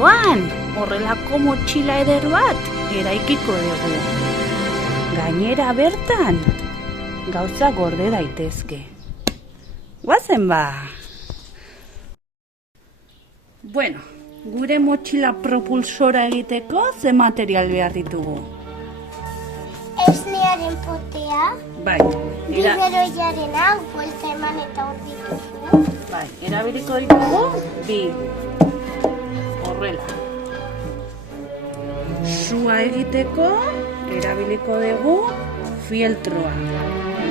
gaurkoan horrelako motxila eder bat eraikiko dugu. Gainera bertan gauza gorde daitezke. Guazen ba! Bueno, gure motxila propulsora egiteko ze material behar ditugu? Esnearen potea, Bai, biberoiaren hau, buelta eman eta hor ditugu. bai, erabiliko ditugu bi. Horrela. Sua egiteko erabiliko dugu fieltroa.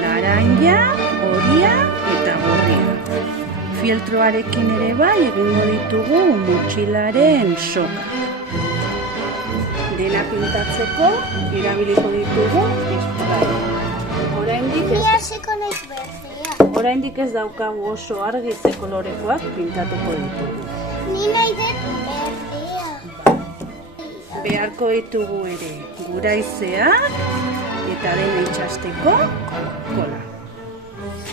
Laranja, horia eta gorria. Fieltroarekin ere bai egingo ditugu motxilaren soka. Dena pintatzeko erabiliko ditugu spray. Oraindik ez daukagu oso argi ze kolorekoak pintatuko ditugu. Ni nahi dut berdea. Beharko ditugu ere guraizeak eta dena itxasteko kola.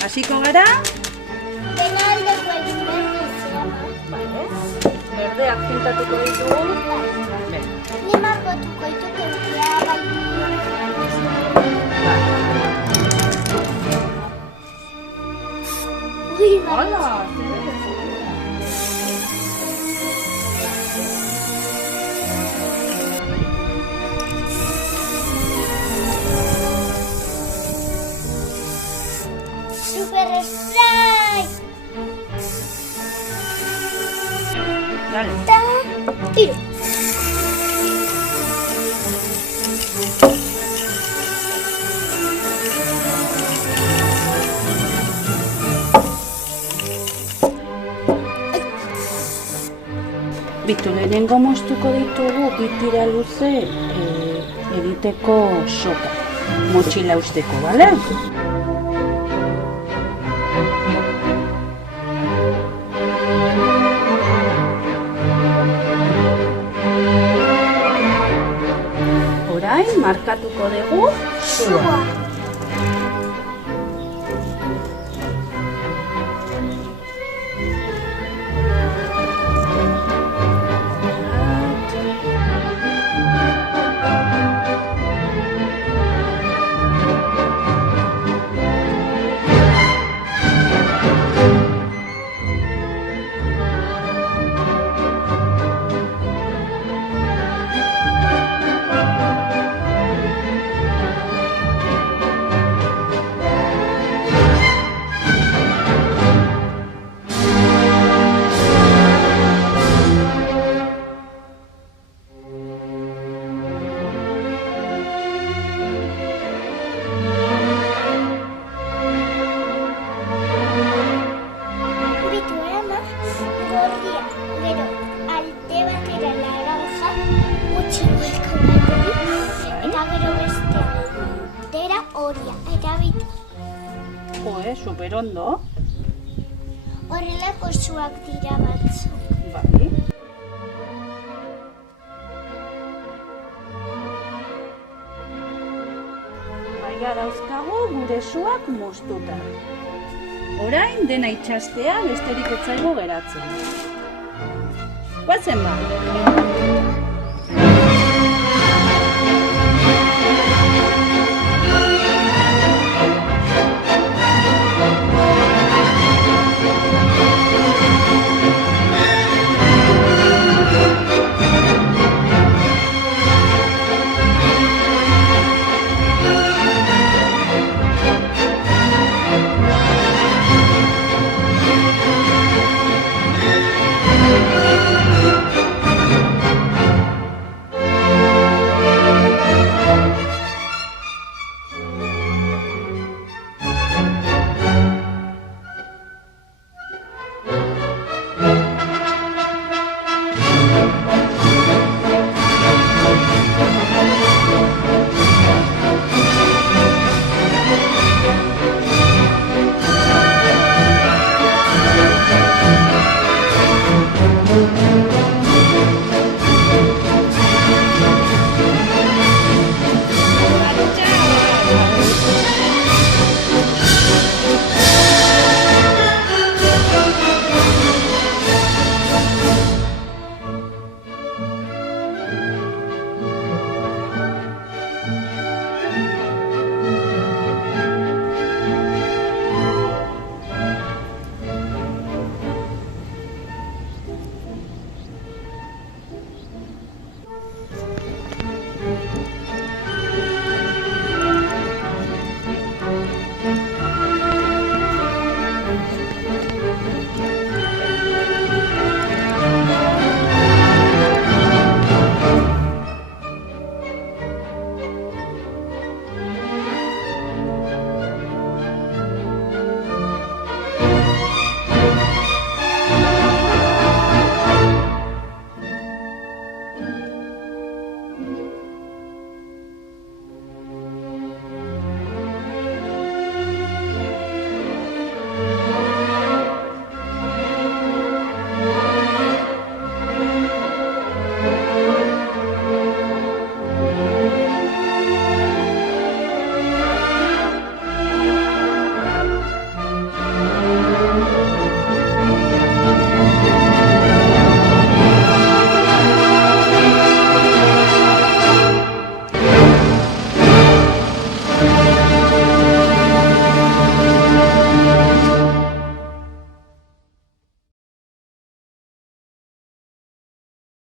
Hasiko gara? Dena aldeko egin berdea. Berdeak pintatuko ditugu. Ni margotuko dituk egia baitu. Ui, Hola! super spray! Dale. Tiro! Bitu, lehenengo moztuko ditugu bitira luze egiteko soka. Motxila usteko, bale? Orain, markatuko dugu sua. Super ondo. Horrelako suak dira batzuk. Bai. Baia dauzkagu gure suak moztuta. Orain dena itxastea besterik ez zaigu geratzen. Guazen ba!